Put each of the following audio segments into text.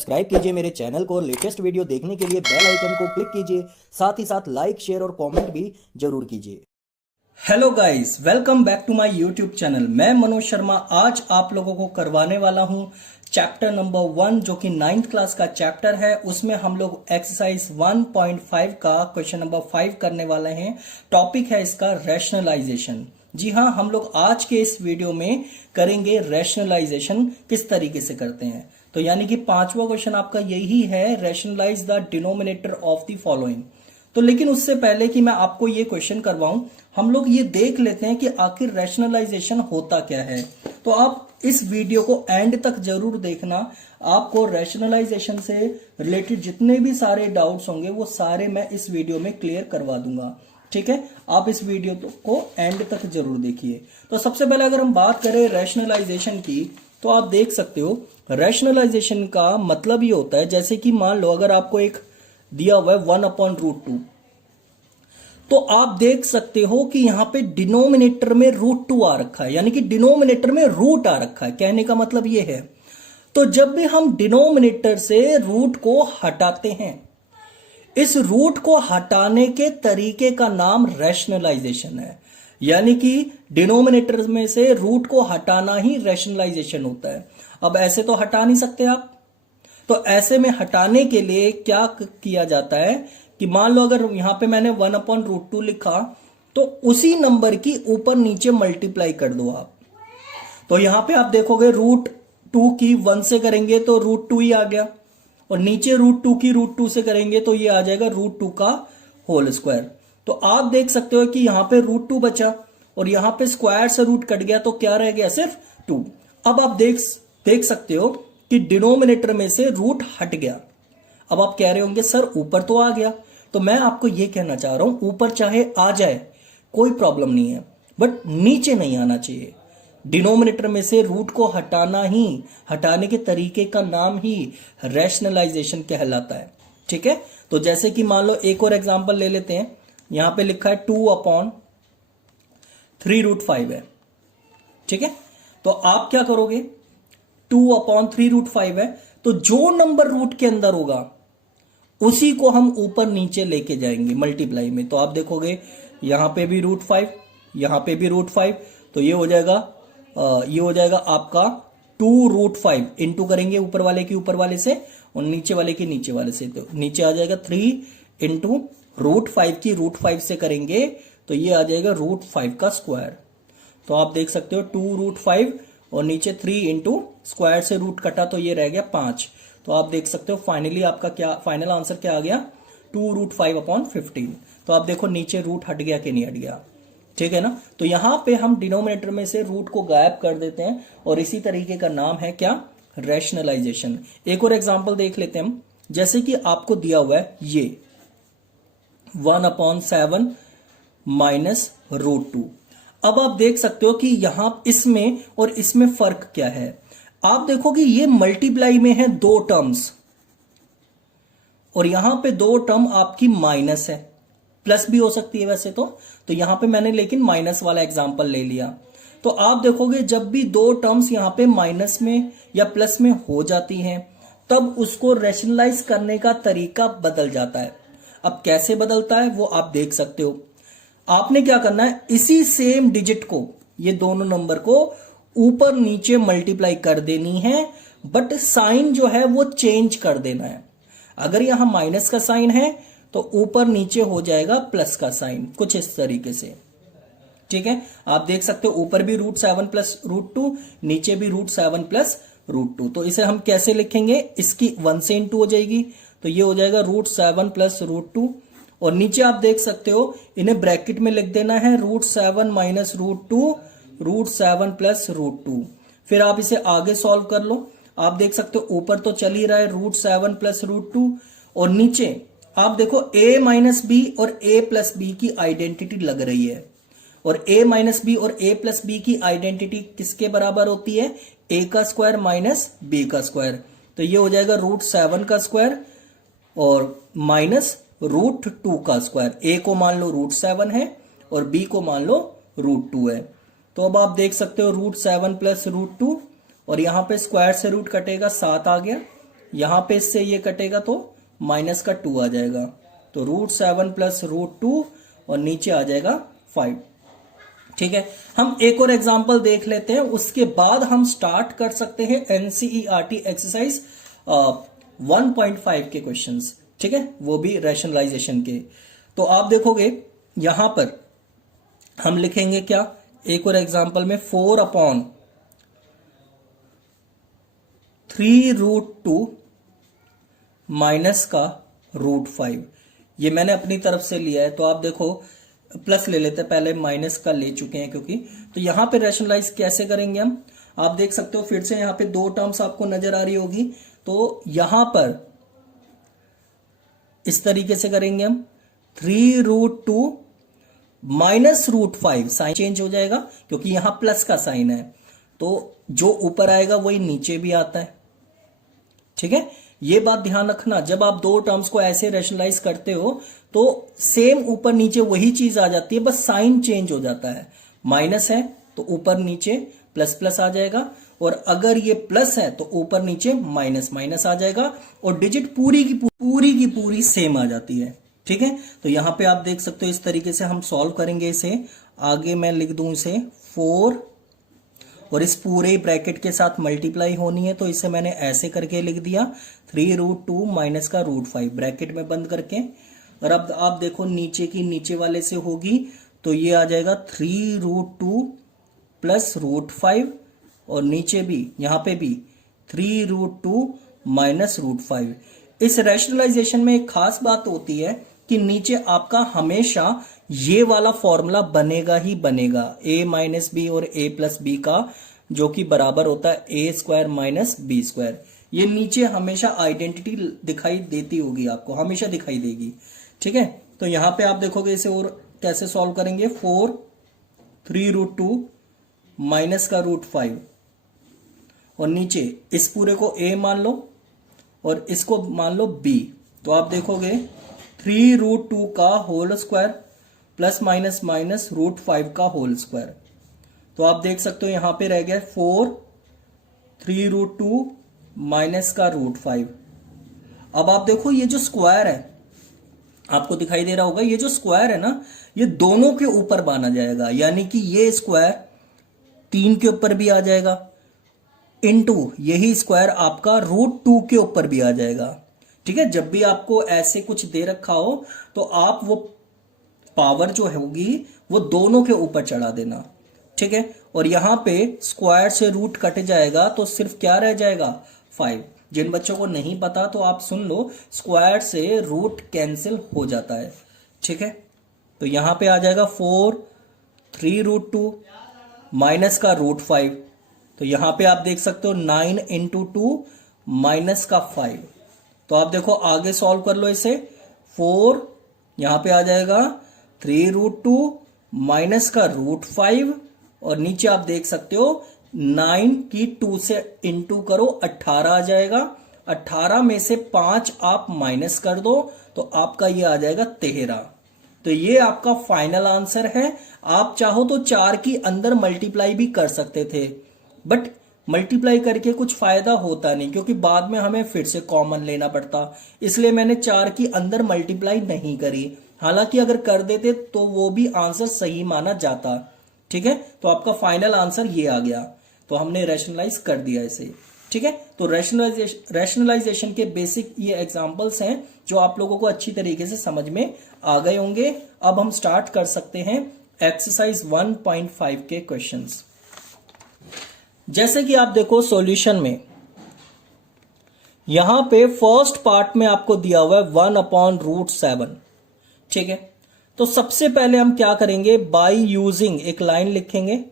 Subscribe कीजिए मेरे channel को और लेटेस्ट वीडियो देखने के लिए बेल आइकन को क्लिक कीजिए। साथ ही साथ लाइक शेयर और कमेंट भी जरूर कीजिए। Hello guys, welcome back to my YouTube channel. मैं मनोज शर्मा आज आप लोगों को करवाने वाला हूं चैप्टर नंबर 1 जो कि 9th क्लास का चैप्टर है। उसमें हम लोग एक्सरसाइज 1.5 का क्वेश्चन नंबर 5 करने वाले हैं। टॉपिक है इसका रैशनलाइजेशन। जी हाँ, हम लोग आज के इस वीडियो में करेंगे रैशनलाइजेशन किस तरीके से करते हैं। तो यानी कि 5वां क्वेश्चन आपका यही है, rationalise the denominator of the following. तो लेकिन उससे पहले कि मैं आपको ये क्वेश्चन करवाऊं, हम लोग ये देख लेते हैं कि आखिर रैशनलाइजेशन होता क्या है। तो आप इस वीडियो को एंड तक जरूर देखना। आपको रैशनलाइजेशन से रिलेटेड जितने भी सारे डाउट्स होंगे वो सारे मैं इस वीडियो में क्लियर करवा दूंगा। ठीक है, आप इस वीडियो को एंड तक जरूर देखिए। तो सबसे पहले अगर हम बात करें रैशनलाइजेशन की, तो आप देख सकते हो रैशनलाइजेशन का मतलब ये होता है, जैसे कि मान लो अगर आपको एक दिया हुआ है 1/√2, तो आप देख सकते हो कि यहां पे डिनोमिनेटर में √2 आ रखा है, यानी कि डिनोमिनेटर में रूट आ रखा है। कहने का मतलब ये है, तो जब भी हम डिनोमिनेटर से रूट को हटाते हैं, इस रूट को हटाने के तरीके का नाम रैशनलाइजेशन है। यानी कि डिनोमिनेटर में से रूट को हटाना ही रैशनलाइजेशन होता है। अब ऐसे तो हटा नहीं सकते आप, तो ऐसे में हटाने के लिए क्या किया जाता है कि मान लो अगर यहां पे मैंने 1/√2 लिखा, तो उसी नंबर की ऊपर नीचे मल्टीप्लाई कर दो आप। तो यहां पे आप देखोगे √2 की 1 से करेंगे तो √2 ही आ गया, और नीचे √2 की √2 से करेंगे तो ये आ जाएगा √2 का होल स्क्वायर। तो आप देख सकते हो कि यहां पे √2 बचा और यहां पे स्क्वायर से रूट कट गया, तो क्या रह गया, सिर्फ 2। अब आप देख सकते हो कि डिनोमिनेटर में से रूट हट गया। अब आप कह रहे होंगे सर ऊपर तो आ गया, तो मैं आपको यह कहना चाह रहा हूं ऊपर चाहे आ जाए कोई प्रॉब्लम नहीं है, बट नीचे नहीं आना चाहिए। डिनोमिनेटर में से रूट को हटाने के तरीके का नाम ही रैशनलाइजेशन कहलाता है। ठीक है, तो जैसे कि मान लो एक और एग्जांपल ले लेते हैं। यहां पे लिखा है 2/3√5 है। ठीक है, तो आप क्या करोगे, 2/3√5 है, तो जो नंबर रूट के अंदर होगा उसी को हम ऊपर नीचे लेके जाएंगे मल्टीप्लाई में। तो आप देखोगे यहां पे भी √5, यहां पे भी √5, तो ये हो जाएगा आपका 2√5 इंटू करेंगे ऊपर वाले की ऊपर वाले से और नीचे वाले की नीचे वाले से, तो नीचे आ जाएगा 3 इंटू √5 की √5 से करेंगे तो ये आ जाएगा √5 का स्क्वायर। तो आप देख सकते हो 2√5 और नीचे 3 इंटू स्क्वायर से रूट कटा तो ये रह गया 5। तो आप देख सकते हो फाइनली आपका क्या फाइनल आंसर क्या आ गया, 2√5/15। तो आप देखो नीचे रूट हट गया कि नहीं हट गया। ठीक है ना, तो यहां पे हम डिनोमिनेटर में से रूट को गायब कर देते हैं और इसी तरीके का नाम है क्या, रैशनलाइजेशन। एक और एग्जांपल देख लेते हैं हम। जैसे कि आपको दिया हुआ है ये 1/7 माइनस √2। अब आप देख सकते हो कि यहां इसमें और इसमें फर्क क्या है। आप देखो कि ये मल्टीप्लाई में है 2 टर्म्स और यहां पे 2 टर्म आपकी माइनस है, प्लस भी हो सकती है वैसे तो यहां पे मैंने लेकिन माइनस वाला एग्जांपल ले लिया। तो आप देखोगे जब भी 2 टर्म्स यहां पे माइनस में या प्लस में हो जाती हैं, तब उसको रैशनलाइज करने का तरीका बदल जाता है। अब कैसे बदलता है वो आप देख सकते हो। आपने क्या करना है, इसी सेम डिजिट को, ये दोनों नंबर को ऊपर नीचे मल्टीप्लाई कर देनी है, बट साइन जो है वो चेंज कर देना है। अगर यहां माइनस का साइन है तो ऊपर नीचे हो जाएगा प्लस का साइन, कुछ इस तरीके से। ठीक है, आप देख सकते हो ऊपर भी √7 प्लस √2, नीचे भी √7 प्लस √2। तो इसे हम कैसे लिखेंगे, इसकी 1 से इंटू हो जाएगी, तो ये हो जाएगा √7 प्लस √2, और नीचे आप देख सकते हो इन्हें ब्रैकेट में लिख देना है √7 माइनस √2, √7 प्लस √2। फिर आप इसे आगे सॉल्व कर लो। आप देख सकते हो ऊपर तो चल ही रहा है √7 प्लस √2, और नीचे आप देखो a माइनस बी और a प्लस बी की आइडेंटिटी लग रही है, और a माइनस बी और a प्लस बी की आइडेंटिटी किसके बराबर होती है, a का स्क्वायर माइनस b का स्क्वायर। तो ये हो जाएगा √7 का स्क्वायर और माइनस √2 का स्क्वायर। a को मान लो √7 है और b को मान लो √2 है। तो अब आप देख सकते हो √7 प्लस √2, और यहां पे स्क्वायर से रूट कटेगा 7 आ गया, यहां पे इससे ये कटेगा तो माइनस का 2 आ जाएगा, तो √7 प्लस √2 और नीचे आ जाएगा 5। ठीक है, हम एक और एग्जांपल देख लेते हैं, उसके बाद हम स्टार्ट कर सकते हैं एनसीईआरटी एक्सरसाइज 1.5 के क्वेश्चंस। ठीक है, वो भी रैशनलाइजेशन के। तो आप देखोगे यहां पर हम लिखेंगे क्या, एक और एग्जांपल में 4/3√2 माइनस का √5, ये मैंने अपनी तरफ से लिया है। तो आप देखो प्लस ले लेते हैं, पहले माइनस का ले चुके हैं क्योंकि। तो यहां पे रैशनलाइज कैसे करेंगे हम, आप देख सकते हो फिर से यहां पे दो टर्म्स आपको नजर आ रही होगी। तो यहां पर इस तरीके से करेंगे हम, 3√2 माइनस √5, साइन चेंज हो जाएगा क्योंकि यहां प्लस का साइन है, तो जो ऊपर आएगा वही नीचे भी आता है। ठीक है, ये बात ध्यान रखना, जब आप दो टर्म्स को ऐसे रैशनलाइज करते हो तो सेम ऊपर नीचे वही चीज आ जाती है, बस साइन चेंज हो जाता है। माइनस है तो ऊपर नीचे प्लस प्लस आ जाएगा, और अगर ये प्लस है तो ऊपर नीचे माइनस माइनस आ जाएगा, और डिजिट पूरी की पूरी सेम आ जाती है। ठीक है, तो यहां पे आप देख सकते हो इस तरीके से हम सॉल्व करेंगे इसे। आगे मैं लिख दूं इसे 4, और इस पूरे ब्रैकेट के साथ मल्टीप्लाई होनी है, तो इसे मैंने ऐसे करके लिख दिया 3√2 माइनस का √5 ब्रैकेट में बंद करके। और अब आप देखो नीचे की नीचे वाले से होगी, तो ये आ जाएगा 3√2 प्लस √5, और नीचे भी यहां पे भी 3√2 माइनस √5। इस रैशनलाइजेशन में एक खास बात होती है कि नीचे आपका हमेशा ये वाला फॉर्मूला बनेगा ही बनेगा, a माइनस बी और a प्लस बी का, जो कि बराबर होता है a² माइनस b²। ये नीचे हमेशा आइडेंटिटी दिखाई देती होगी आपको, हमेशा दिखाई देगी। ठीक है, तो यहां पे आप देखोगे इसे और कैसे सॉल्व करेंगे, 3√2 माइनस का √5, और नीचे इस पूरे को a मान लो और इसको मान लो b। तो आप देखोगे 3√2 का whole square plus minus minus √5 का होल स्क्वायर। तो आप देख सकते हो यहां पे रह गया 3√2 माइनस का √5। अब आप देखो ये जो स्क्वायर है आपको दिखाई दे रहा होगा, ये जो स्क्वायर है ना, ये दोनों के ऊपर माना जाएगा, यानी कि ये स्क्वायर 3 के ऊपर भी आ जाएगा, इनटू यही स्क्वायर आपका √2 के ऊपर भी आ जाएगा। ठीक है, जब भी आपको ऐसे कुछ दे रखा हो तो आप वो पावर जो होगी वो दोनों के ऊपर चढ़ा देना। ठीक है, और यहां पे स्क्वायर से रूट कट जाएगा तो सिर्फ क्या रह जाएगा, 5। जिन बच्चों को नहीं पता तो आप सुन लो, स्क्वायर से रूट कैंसिल हो जाता है। ठीक है, तो यहां पे आ जाएगा 3√2 माइनस का √5। तो यहां पे आप देख सकते हो 9 × 2 माइनस का 5। तो आप देखो आगे सॉल्व कर लो इसे, 4 यहां पे आ जाएगा 3√2 माइनस का √5, और नीचे आप देख सकते हो 9 की 2 से इंटू करो 18 आ जाएगा, 18 में से 5 आप माइनस कर दो तो आपका ये आ जाएगा 13। तो ये आपका फाइनल आंसर है। आप चाहो तो 4 की अंदर मल्टीप्लाई भी कर सकते थे, बट मल्टीप्लाई करके कुछ फायदा होता नहीं, क्योंकि बाद में हमें फिर से कॉमन लेना पड़ता, इसलिए मैंने 4 की अंदर मल्टीप्लाई नहीं करी। हालांकि अगर कर देते तो वो भी आंसर सही माना जाता। ठीक है, तो आपका फाइनल आंसर ये आ गया, तो हमने रैशनलाइज कर दिया इसे। ठीक है, तो रैशनलाइजेशन के बेसिक ये एग्जांपल्स हैं जो आप लोगों को अच्छी तरीके से समझ में आ गए होंगे। अब हम स्टार्ट कर सकते हैं एक्सरसाइज 1.5 के क्वेश्चंस। जैसे कि आप देखो सॉल्यूशन में यहां पे फर्स्ट पार्ट में आपको दिया हुआ है 1/√7। ठीक है, तो सबसे पहले हम क्या करेंगे, बाय यूजिंग, एक लाइन लिखेंगे,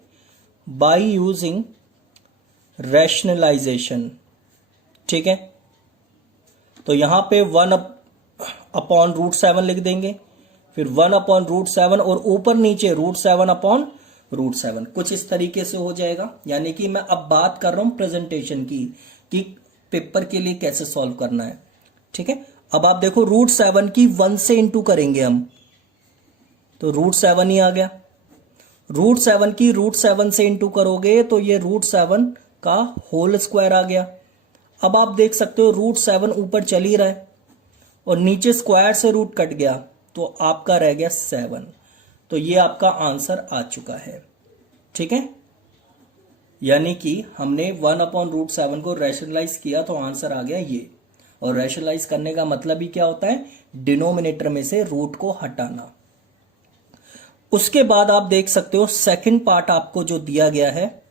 बाय यूजिंग रैशनलाइजेशन। ठीक है, तो यहां पे 1/√7 लिख देंगे, फिर 1/√7 और ऊपर नीचे √7/√7, कुछ इस तरीके से हो जाएगा। यानी कि मैं अब बात कर रहा हूं प्रेजेंटेशन की, कि पेपर के लिए कैसे सॉल्व करना है। ठीक है, अब आप देखो √7 की 1 से इंटू करेंगे हम, तो √7 ही आ गया। √7 की √7 से इंटू करोगे तो ये √7 का होल स्क्वायर आ गया। अब आप देख सकते हो √7 ऊपर चल ही रहा है और नीचे स्क्वायर से रूट कट गया तो आपका रह गया 7। तो ये आपका आंसर आ चुका है। ठीक है, यानी कि हमने 1/√7 को रैशनलाइज किया तो आंसर आ गया ये। और रैशनलाइज करने का मतलब ही क्या होता है, डिनोमिनेटर में से रूट को हटाना। उसके बाद आप देख सकते हो सेकंड पार्ट आपको जो दिया गया है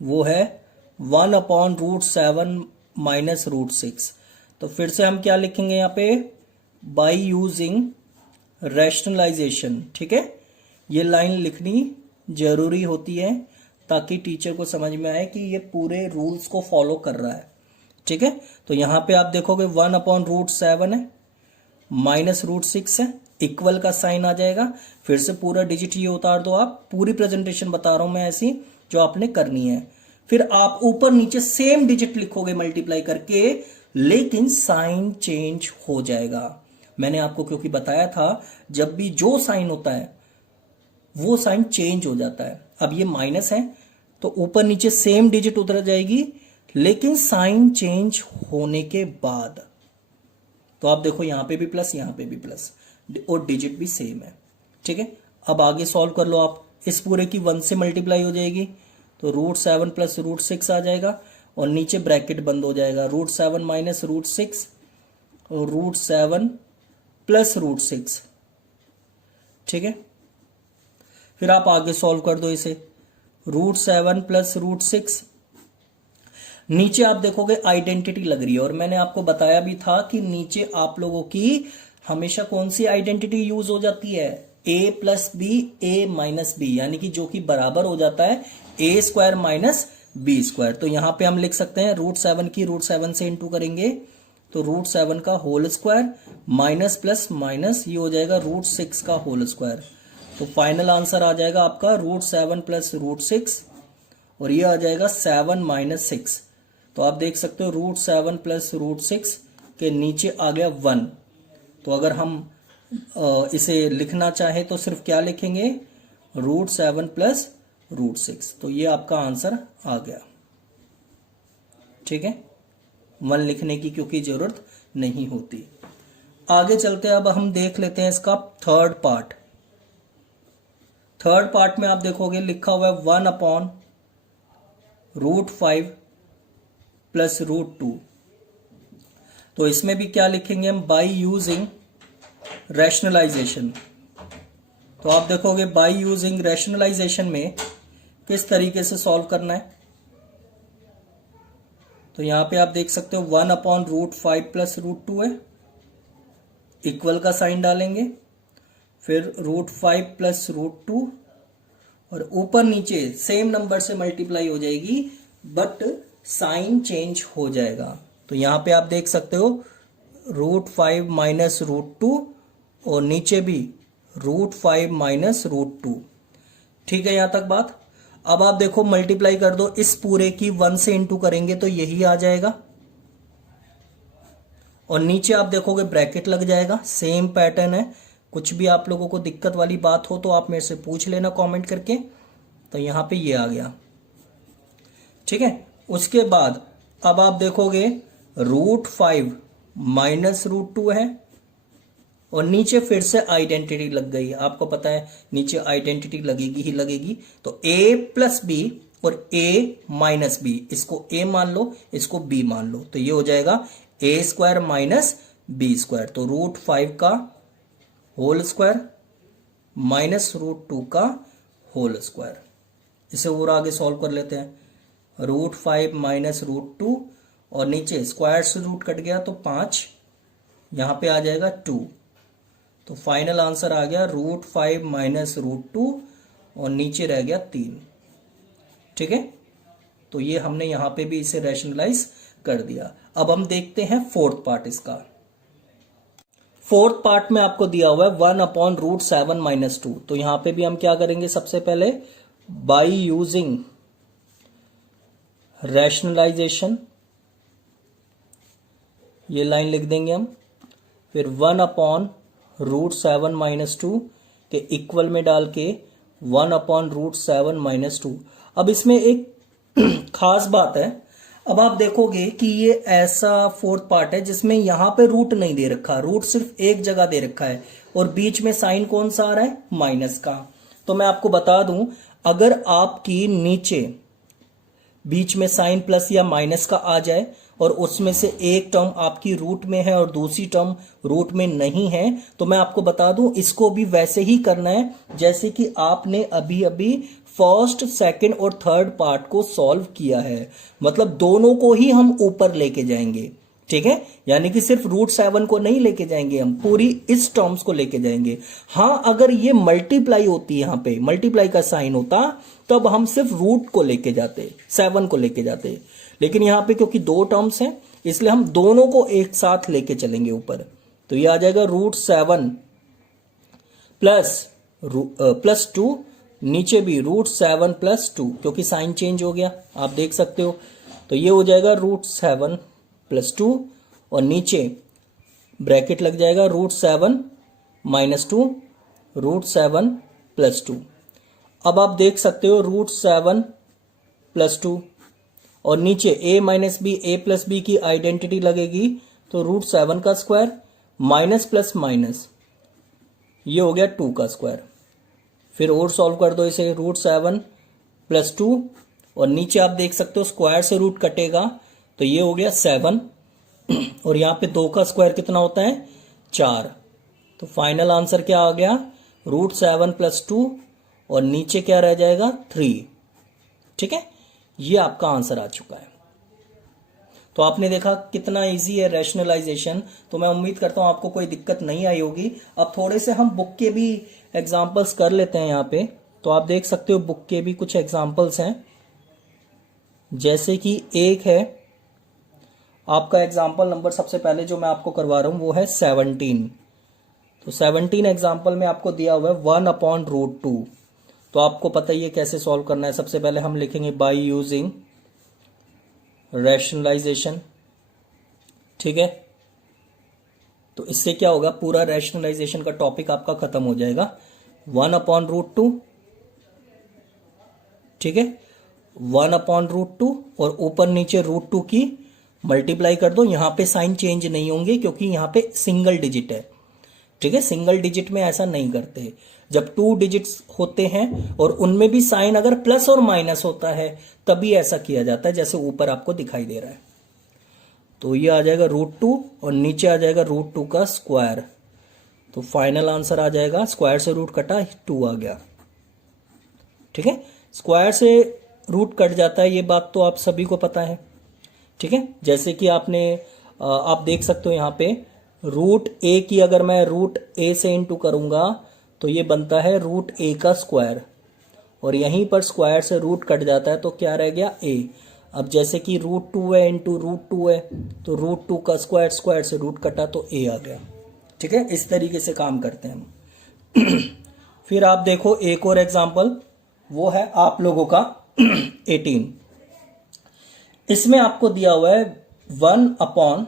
वो है 1/√7 माइनस √6। तो फिर से हम क्या लिखेंगे यहां पे, बाई यूजिंग रैशनलाइजेशन। ठीक है, ये लाइन लिखनी जरूरी होती है ताकि टीचर को समझ में आए कि ये पूरे रूल्स को फॉलो कर रहा है। ठीक है, तो यहां पे आप देखोगे 1/√7 है माइनस √6 है, इक्वल का साइन आ जाएगा। फिर से पूरा डिजिट ये उतार दो आप, पूरी प्रेजेंटेशन बता रहा हूं मैं ऐसी जो आपने करनी है। फिर आप ऊपर नीचे सेम डिजिट लिखोगे मल्टीप्लाई करके, लेकिन साइन चेंज हो जाएगा। मैंने आपको क्योंकि बताया था जब भी जो साइन होता है वो साइन चेंज हो जाता है। अब ये माइनस है तो ऊपर नीचे सेम डिजिट उतर जाएगी, लेकिन साइन चेंज होने के बाद। तो आप देखो यहां पे भी प्लस, यहां पे भी प्लस और डिजिट भी सेम है। ठीक है, अब आगे सॉल्व कर लो आप। इस पूरे की 1 से मल्टीप्लाई हो जाएगी तो √7 प्लस √6 आ जाएगा और नीचे ब्रैकेट बंद हो जाएगा। √7 माइनस √6 और √7 प्लस √6। ठीक है, फिर आप आगे सॉल्व कर दो इसे। √7 प्लस √6, नीचे आप देखोगे आइडेंटिटी लग रही है और मैंने आपको बताया भी था कि नीचे आप लोगों की हमेशा कौन सी आइडेंटिटी यूज हो जाती है, a plus b a minus b, यानी कि जो कि बराबर हो जाता है a² माइनस b²। तो यहां पे हम लिख सकते हैं √7 की √7 से इंटू करेंगे तो √7 का whole square minus plus minus ये हो जाएगा √6 का होल स्क्वायर। तो फाइनल आंसर आ जाएगा आपका √7 प्लस √6 और ये आ जाएगा 7 माइनस 6। तो आप देख सकते हो √7 प्लस √6 के नीचे आ गया 1। तो अगर हम इसे लिखना चाहे तो सिर्फ क्या लिखेंगे, √7 प्लस √6। तो ये आपका आंसर आ गया। ठीक है, 1 लिखने की क्योंकि जरूरत नहीं होती। आगे चलते अब हम देख लेते हैं इसका थर्ड पार्ट। थर्ड पार्ट में आप देखोगे लिखा हुआ है 1/√5 प्लस √2। तो इसमें भी क्या लिखेंगे हम, बाई यूजिंग रैशनलाइजेशन। तो आप देखोगे बाई यूजिंग रैशनलाइजेशन में किस तरीके से सॉल्व करना है। तो यहां पे आप देख सकते हो 1/√5 प्लस √2 है, इक्वल का साइन डालेंगे, फिर √5 प्लस √2 और ऊपर नीचे सेम नंबर से मल्टीप्लाई हो जाएगी बट साइन चेंज हो जाएगा। तो यहां पे आप देख सकते हो √5 माइनस √2 और नीचे भी √5 माइनस √2। ठीक है, यहां तक बात। अब आप देखो मल्टीप्लाई कर दो, इस पूरे की 1 से इंटू करेंगे तो यही आ जाएगा और नीचे आप देखोगे ब्रैकेट लग जाएगा। सेम पैटर्न है, कुछ भी आप लोगों को दिक्कत वाली बात हो तो आप मेरे से पूछ लेना कमेंट करके। तो यहां पे ये आ गया। ठीक है, उसके बाद अब आप देखोगे √5 माइनस √2 है और नीचे फिर से आइडेंटिटी लग गई। आपको पता है नीचे आइडेंटिटी लगेगी ही लगेगी। तो a प्लस बी और a माइनस बी, इसको a मान लो, इसको b मान लो, तो ये हो जाएगा a² माइनस b²। तो √5 का होल स्क्वायर माइनस √2 का होल स्क्वायर। इसे और आगे सॉल्व कर लेते हैं। √5 माइनस √2 और नीचे स्क्वायर से रूट कट गया तो 5, यहां पे आ जाएगा 2। तो फाइनल आंसर आ गया √5 माइनस √2 और नीचे रह गया 3। ठीक है, तो ये हमने यहां पे भी इसे रैशनलाइज कर दिया। अब हम देखते हैं फोर्थ पार्ट इसका। फोर्थ पार्ट में आपको दिया हुआ है 1/√7 माइनस 2। तो यहां पे भी हम क्या करेंगे, सबसे पहले बाई यूजिंग रैशनलाइजेशन, ये लाइन लिख देंगे हम। फिर 1/√7 माइनस 2 के इक्वल में डाल के 1/√7 माइनस 2। अब इसमें एक खास बात है, अब आप देखोगे कि ये ऐसा फोर्थ पार्ट है जिसमें यहां पे रूट नहीं दे रखा, रूट सिर्फ एक जगह दे रखा है और बीच में साइन कौन सा आ रहा है, माइनस का। तो मैं आपको बता दूं, अगर आपकी नीचे बीच में साइन प्लस या माइनस का आ जाए और उसमें से एक टर्म आपकी रूट में है और दूसरी टर्म रूट में नहीं है, तो मैं आपको बता दूं इसको भी वैसे ही करना है जैसे कि आपने अभी अभी फर्स्ट, सेकंड और थर्ड पार्ट को सॉल्व किया है। मतलब दोनों को ही हम ऊपर लेके जाएंगे, ठीक है। यानी कि सिर्फ √7 को नहीं लेके जाएंगे, हम पूरी इस टर्म्स को लेके जाएंगे। हाँ, अगर ये मल्टीप्लाई होती है, यहां पे मल्टीप्लाई का साइन होता, तब हम सिर्फ रूट को लेके जाते, 7 को लेके जाते। लेकिन यहां पे क्योंकि दो टर्म्स हैं, इसलिए हम दोनों को एक साथ लेके चलेंगे ऊपर। तो ये आ जाएगा √7 प्लस 2, नीचे भी √7 प्लस 2, क्योंकि साइन चेंज हो गया, आप देख सकते हो। तो ये हो जाएगा √7 प्लस 2 और नीचे ब्रैकेट लग जाएगा √7 माइनस 2, √7 प्लस 2। अब आप देख सकते हो √7 प्लस 2 और नीचे a minus b, a plus b की आइडेंटिटी लगेगी, तो √7 का स्क्वायर माइनस प्लस माइनस, ये हो गया 2 का स्क्वायर। फिर और सॉल्व कर दो इसे, √7 प्लस 2 और नीचे आप देख सकते हो स्क्वायर से रूट कटेगा, तो ये हो गया 7 और यहां पे 2 का स्क्वायर कितना होता है, 4। तो फाइनल आंसर क्या आ गया, √7 प्लस 2 और नीचे क्या रह जाएगा, 3। ठीक है, ये आपका आंसर आ चुका है। तो आपने देखा कितना इजी है रैशनलाइजेशन। तो मैं उम्मीद करता हूं आपको कोई दिक्कत नहीं आई होगी। अब थोड़े से हम बुक के भी एग्जाम्पल्स कर लेते हैं यहाँ पे। तो आप देख सकते हो बुक के भी कुछ एग्जाम्पल्स हैं, जैसे कि एक है आपका एग्जाम्पल नंबर, सबसे पहले जो मैं आपको करवा रहा हूं वो है 17। तो 17 एग्जाम्पल में आपको दिया हुआ है 1/√2। तो आपको पता ही है कैसे सॉल्व करना है। सबसे पहले हम लिखेंगे बाय यूजिंग रैशनलाइजेशन, ठीक है। तो इससे क्या होगा, पूरा रैशनलाइजेशन का टॉपिक आपका खत्म हो जाएगा। 1/√2, ठीक है, 1/√2 और ऊपर नीचे √2 की मल्टीप्लाई कर दो। यहां पे साइन चेंज नहीं होंगे क्योंकि यहां पे सिंगल डिजिट है, ठीक है। सिंगल डिजिट में ऐसा नहीं करते। जब 2 डिजिट्स होते हैं और उनमें भी साइन अगर प्लस और माइनस होता है तभी ऐसा किया जाता है, जैसे ऊपर आपको दिखाई दे रहा है। तो ये आ जाएगा √2 और नीचे आ जाएगा √2 का स्क्वायर। तो फाइनल आंसर आ जाएगा, स्क्वायर से रूट कटा 2 आ गया, ठीक है। स्क्वायर से रूट कट जाता है, ये बात तो आप सभी को पता है, ठीक है। जैसे कि आप देख सकते हो यहाँ पे √a की अगर मैं √a से इंटू करूंगा तो ये बनता है √a का स्क्वायर, और यहीं पर स्क्वायर से रूट कट जाता है तो क्या रह गया, a। अब जैसे कि √2 है इंटू √2 है, तो √2 का स्क्वायर, स्क्वायर से रूट कटा तो a आ गया, ठीक है। इस तरीके से काम करते हैं हम। फिर आप देखो एक और एग्जांपल, वो है आप लोगों का 18। इसमें आपको दिया हुआ है 1/2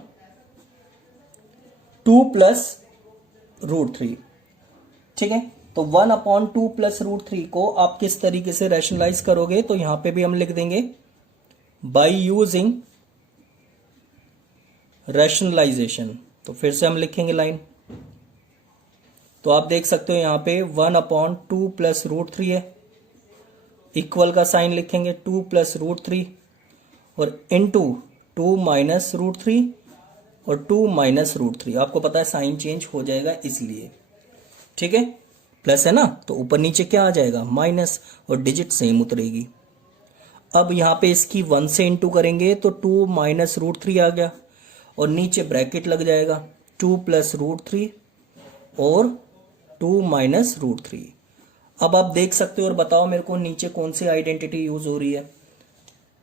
प्लस √3, ठीक है। तो 1/2 प्लस √3 को आप किस तरीके से रैशनलाइज करोगे, तो यहां पे भी हम लिख देंगे बाय यूजिंग रैशनलाइजेशन। तो फिर से हम लिखेंगे लाइन। तो आप देख सकते हो यहां पे 1/2 प्लस √3 है, इक्वल का साइन लिखेंगे 2 प्लस √3 और इंटू 2 माइनस √3 और 2 माइनस √3। आपको पता है साइन चेंज हो जाएगा इसलिए, ठीक है। प्लस है ना, तो ऊपर नीचे क्या आ जाएगा, माइनस, और डिजिट सेम उतरेगी। अब यहां पे इसकी 1 से इंटू करेंगे तो 2 माइनस √3 आ गया और नीचे ब्रैकेट लग जाएगा 2 प्लस √3 और 2 माइनस √3। अब आप देख सकते हो और बताओ मेरे को नीचे कौन सी आइडेंटिटी यूज हो रही है।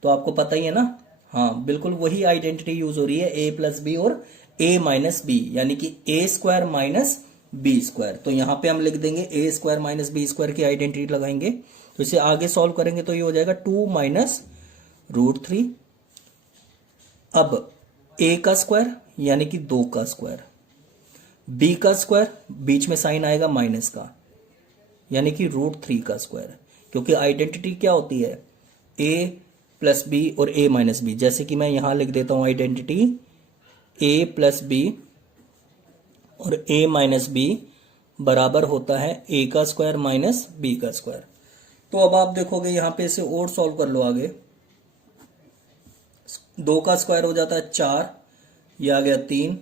तो आपको पता ही है ना, हाँ बिल्कुल वही आइडेंटिटी यूज हो रही है, a प्लस बी और a माइनस बी, यानी कि a square minus b square. तो यहां पे हम लिख देंगे a square minus b square की आइडेंटिटी लगाएंगे। तो इसे आगे सॉल्व करेंगे तो ये हो जाएगा 2 माइनस √3। अब a का स्क्वायर यानी कि 2 का स्क्वायर, b का स्क्वायर, बीच में साइन आएगा माइनस का, यानी कि √3 का स्क्वायर, क्योंकि आइडेंटिटी क्या होती है, a प्लस बी और ए माइनस बी। जैसे कि मैं यहां लिख देता हूं आइडेंटिटी ए प्लस बी और ए माइनस बी बराबर होता है ए का स्क्वायर माइनस बी का स्क्वायर। तो अब आप देखोगे यहां पे इसे और सॉल्व कर लो आगे। 2 का स्क्वायर हो जाता है 4, ये आ गया 3,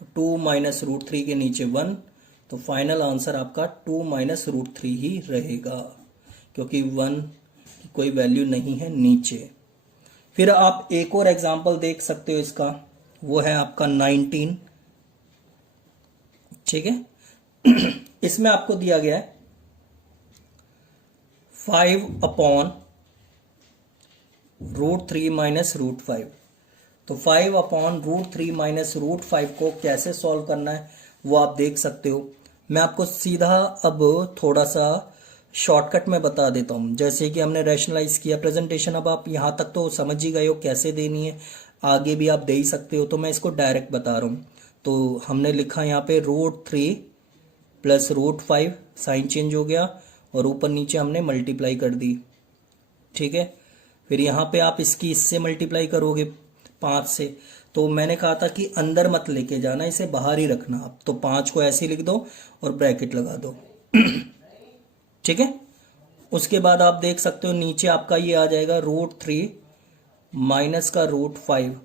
तो 2 माइनस रूट 3 के नीचे 1, तो फाइनल आंसर आपका 2 माइनस रूट 3 ही रहेगा, क्योंकि 1 की कोई वैल्यू नहीं है नीचे। फिर आप एक और एग्जांपल देख सकते हो इसका, वो है आपका 19। ठीक है। इसमें आपको दिया गया है 5 अपॉन रूट 3 माइनस रूट 5। तो 5 अपॉन रूट 3 माइनस रूट 5 को कैसे सॉल्व करना है वो आप देख सकते हो। मैं आपको सीधा अब थोड़ा सा शॉर्टकट में बता देता हूं। जैसे कि हमने रैशनलाइज किया प्रेजेंटेशन, अब आप यहां तक तो समझ ही गए हो कैसे देनी है, आगे भी आप दे ही सकते हो, तो मैं इसको डायरेक्ट बता रहा हूं। तो हमने लिखा यहाँ पे root 3 plus root 5, sign change हो गया और ऊपर नीचे हमने मल्टीप्लाई कर दी। ठीक है। फिर यहाँ पे आप इसकी इससे मल्टीप्लाई करोगे 5 से, तो मैंने कहा था कि अंदर मत लेके जाना, इसे बाहर ही रखना आप। तो 5 को ऐसे लिख दो और ब्रैकेट लगा दो। ठीक है। उसके बाद आप देख सकते हो नीचे आपका ये आ जाएगा रूट 3 माइनस का रूट 5,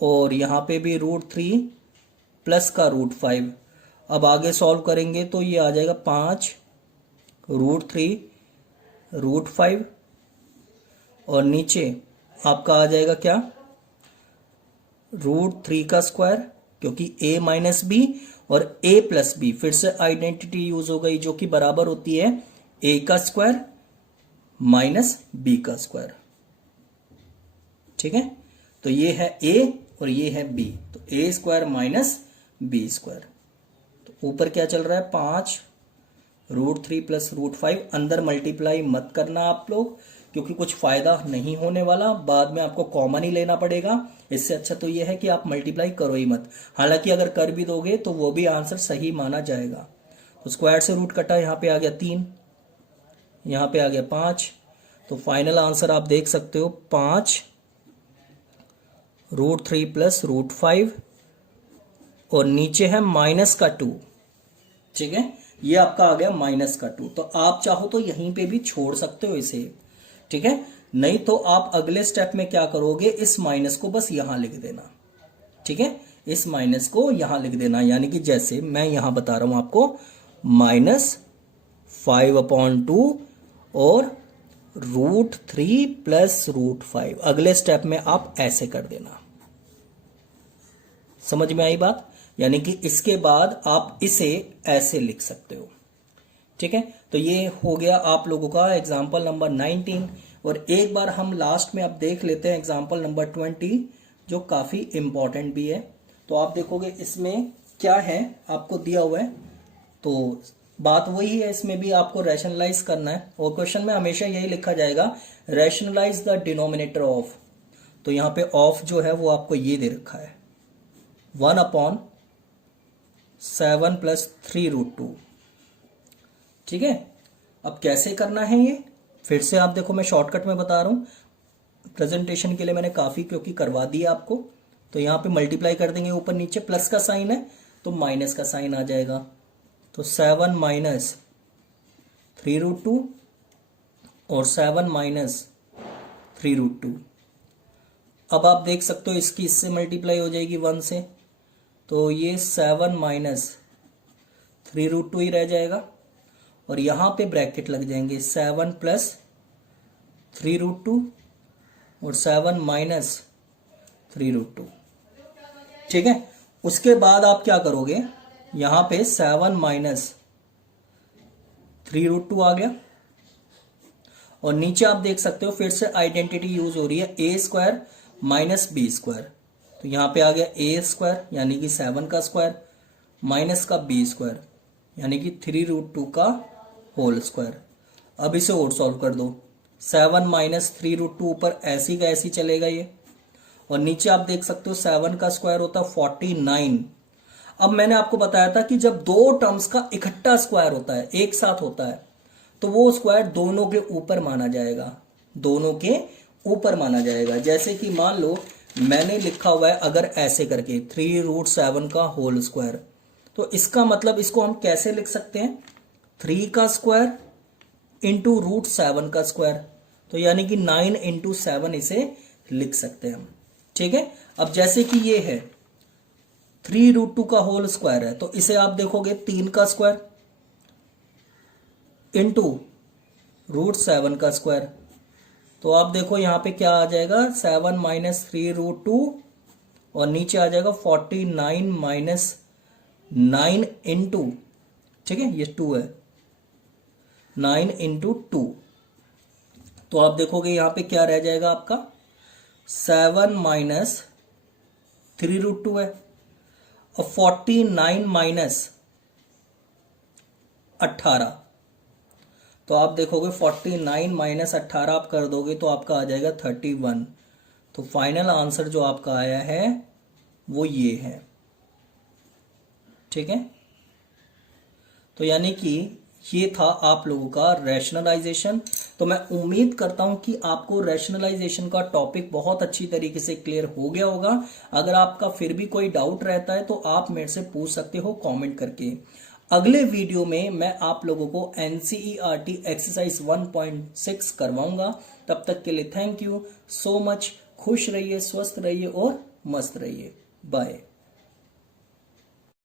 और यहां पे भी रूट 3 प्लस का रूट 5। अब आगे सॉल्व करेंगे तो ये आ जाएगा 5 रूट 3 रूट 5, और नीचे आपका आ जाएगा क्या, रूट 3 का स्क्वायर, क्योंकि a माइनस बी और a प्लस बी, फिर से आइडेंटिटी यूज हो गई जो कि बराबर होती है a का स्क्वायर माइनस b का स्क्वायर। ठीक है। तो ये है a और ये है b, तो a square minus b square. तो ऊपर क्या चल रहा है 5 रूट 3 प्लस रूट 5। अंदर मल्टीप्लाई मत करना आप लोग, क्योंकि कुछ फायदा नहीं होने वाला, बाद में आपको कॉमन ही लेना पड़ेगा। इससे अच्छा तो यह है कि आप मल्टीप्लाई करो ही मत। हालांकि अगर कर भी दोगे तो वो भी आंसर सही माना जाएगा। तो स्क्वायर से रूट कटा, यहाँ पे आ गया 3, यहाँ पे आ गया 5, तो फाइनल आंसर आप देख सकते हो 5 रूट 3 प्लस रूट 5, और नीचे है माइनस का 2। ठीक है। ये आपका आ गया माइनस का 2। तो आप चाहो तो यहीं पे भी छोड़ सकते हो इसे। ठीक है। नहीं तो आप अगले स्टेप में क्या करोगे, इस माइनस को बस यहां लिख देना। ठीक है। इस माइनस को यहां लिख देना, यानी कि जैसे मैं यहां बता रहा हूं आपको -5/2 और रूट 3 प्लस रूट 5। अगले स्टेप में आप ऐसे कर देना। समझ में आई बात? यानी कि इसके बाद आप इसे ऐसे लिख सकते हो। ठीक है। तो ये हो गया आप लोगों का एग्जाम्पल नंबर 19। और एक बार हम लास्ट में अब देख लेते हैं एग्जाम्पल नंबर 20, जो काफी इंपॉर्टेंट भी है। तो आप देखोगे इसमें क्या है, आपको दिया हुआ है, तो बात वही है, इसमें भी आपको रैशनलाइज करना है। और क्वेश्चन में हमेशा यही लिखा जाएगा, रैशनलाइज द डिनोमिनेटर ऑफ। तो यहां पे ऑफ जो है वो आपको ये दे रखा है 1/7 प्लस 3 रूट 2। ठीक है। अब कैसे करना है ये, फिर से आप देखो, मैं शॉर्टकट में बता रहा हूं, प्रेजेंटेशन के लिए मैंने काफी क्योंकि करवा दिया आपको। तो यहां पे मल्टीप्लाई कर देंगे, ऊपर नीचे प्लस का साइन है तो माइनस का साइन आ जाएगा। तो 7 माइनस 3 रूट 2 और 7 माइनस 3 रूट 2। अब आप देख सकते हो इसकी इससे मल्टीप्लाई हो जाएगी 1 से, तो ये 7 माइनस 3 रूट 2 ही रह जाएगा, और यहां पे ब्रैकेट लग जाएंगे 7 प्लस 3 रूट 2 और 7 माइनस 3 रूट 2। ठीक है। उसके बाद आप क्या करोगे, यहां पे 7 माइनस 3 रूट 2 आ गया, और नीचे आप देख सकते हो फिर से आइडेंटिटी यूज हो रही है ए स्क्वायर माइनस बी स्क्वायर। तो यहां पे आ गया ए स्क्वायर यानी कि 7 का स्क्वायर माइनस का बी स्क्वायर यानी कि 3 रूट 2 का होल स्क्वायर। अब इसे और सॉल्व कर दो, 7 माइनस 3 रूट 2 ऊपर ऐसी का ऐसी चलेगा ये, और नीचे आप देख सकते हो 7 का स्क्वायर होता है 49। अब मैंने आपको बताया था कि जब दो टर्म्स का इकट्ठा स्क्वायर होता है, एक साथ होता है, तो वो स्क्वायर दोनों के ऊपर माना जाएगा। दोनों के ऊपर माना जाएगा। जैसे कि मान लो मैंने लिखा हुआ है अगर ऐसे करके 3√7 का होल स्क्वायर, तो इसका मतलब इसको हम कैसे लिख सकते हैं, 3 का स्क्वायर इंटू √7 का स्क्वायर, तो यानी कि 9 इंटू 7 इसे लिख सकते हैं हम। ठीक है, अब जैसे कि ये है 3√2 का होल स्क्वायर है, तो इसे आप देखोगे 3 का स्क्वायर इंटू √7 का स्क्वायर, तो आप देखो यहां पे क्या आ जाएगा 7 माइनस 3√2 और नीचे आ जाएगा 49 माइनस 9 इंटू, ठीक है ये 2 है, 9 इंटू 2, तो आप देखोगे यहां पे क्या रह जाएगा आपका 7 माइनस 3√2 है और 49 माइनस 18, तो आप देखोगे 49 माइनस 18 आप कर दोगे तो आपका आ जाएगा 31। तो फाइनल आंसर जो आपका आया है वो ये है। ठीक है, तो यानी कि ये था आप लोगों का रैशनलाइजेशन। तो मैं उम्मीद करता हूं कि आपको रैशनलाइजेशन का टॉपिक बहुत अच्छी तरीके से क्लियर हो गया होगा। अगर आपका फिर भी कोई डाउट रहता है तो आप मेरे से पूछ सकते हो कमेंट करके। अगले वीडियो में मैं आप लोगों को NCERT एक्सरसाइज 1.6 करवाऊंगा। तब तक के लिए थैंक यू सो मच। खुश रहिए, स्वस्थ रहिए और मस्त रहिए। बाय।